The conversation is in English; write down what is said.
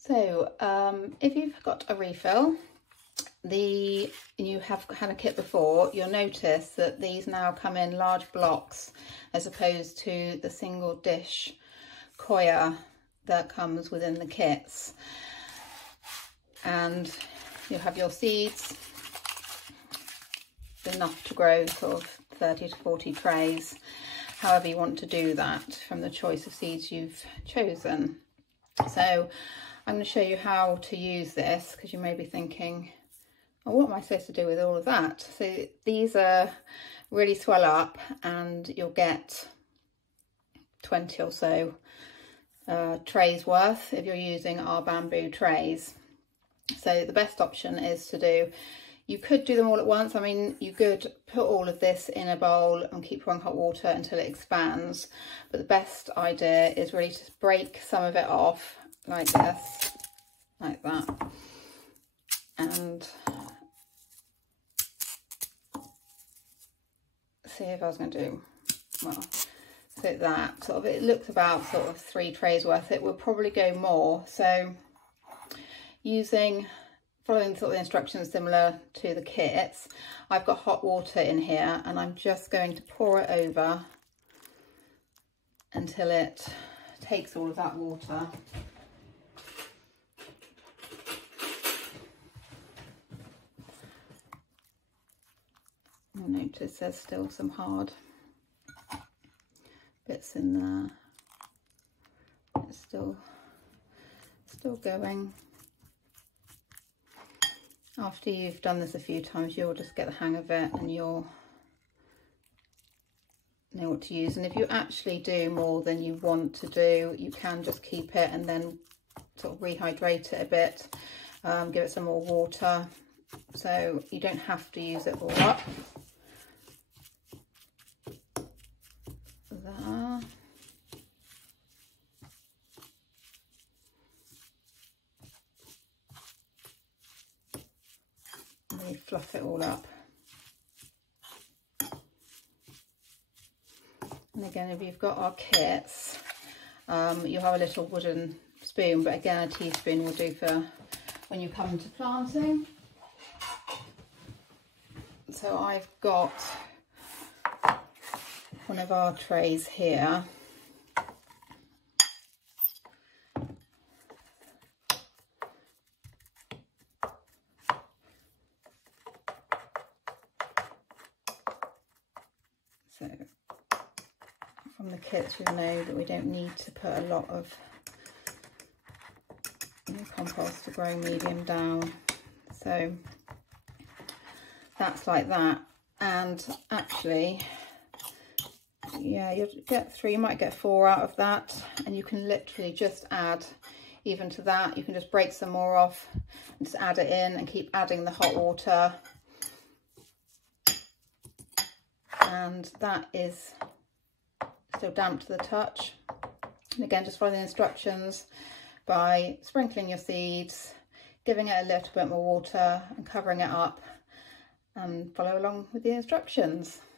So if you've got a refill, you have had a kit before, you'll notice that these now come in large blocks as opposed to the single dish coir that comes within the kits. And you'll have your seeds, enough to grow sort of 30 to 40 trays, however you want to do that from the choice of seeds you've chosen. So I'm going to show you how to use this, because you may be thinking, oh, what am I supposed to do with all of that? So these really swell up, and you'll get 20 or so trays worth if you're using our bamboo trays. So the best option is to do, you could do them all at once. I mean, you could put all of this in a bowl and keep running hot water until it expands, but the best idea is really to break some of it off like this, like that, and see if I was going to do, well, so that sort of, it looks about sort of 3 trays worth. It will probably go more. So following sort of the instructions similar to the kits, I've got hot water in here, and I'm just going to pour it over until it takes all of that water. You'll notice there's still some hard bits in there. It's still going. After you've done this a few times, you'll just get the hang of it, and you'll know what to use. And if you actually do more than you want to do, you can just keep it and then sort of rehydrate it a bit, give it some more water, so you don't have to use it all up. There. Really fluff it all up. And again, if you've got our kits, you'll have a little wooden spoon, but again, a teaspoon will do for when you come to planting. So I've got one of our trays here. So from the kits, you'll know that we don't need to put a lot of compost to grow medium down. So that's like that. And actually, yeah, you'll get 3, you might get 4 out of that, and you can literally just add even to that. You can just break some more off and just add it in and keep adding the hot water. And that is still damp to the touch. And again, just follow the instructions by sprinkling your seeds, giving it a little bit more water and covering it up, and follow along with the instructions.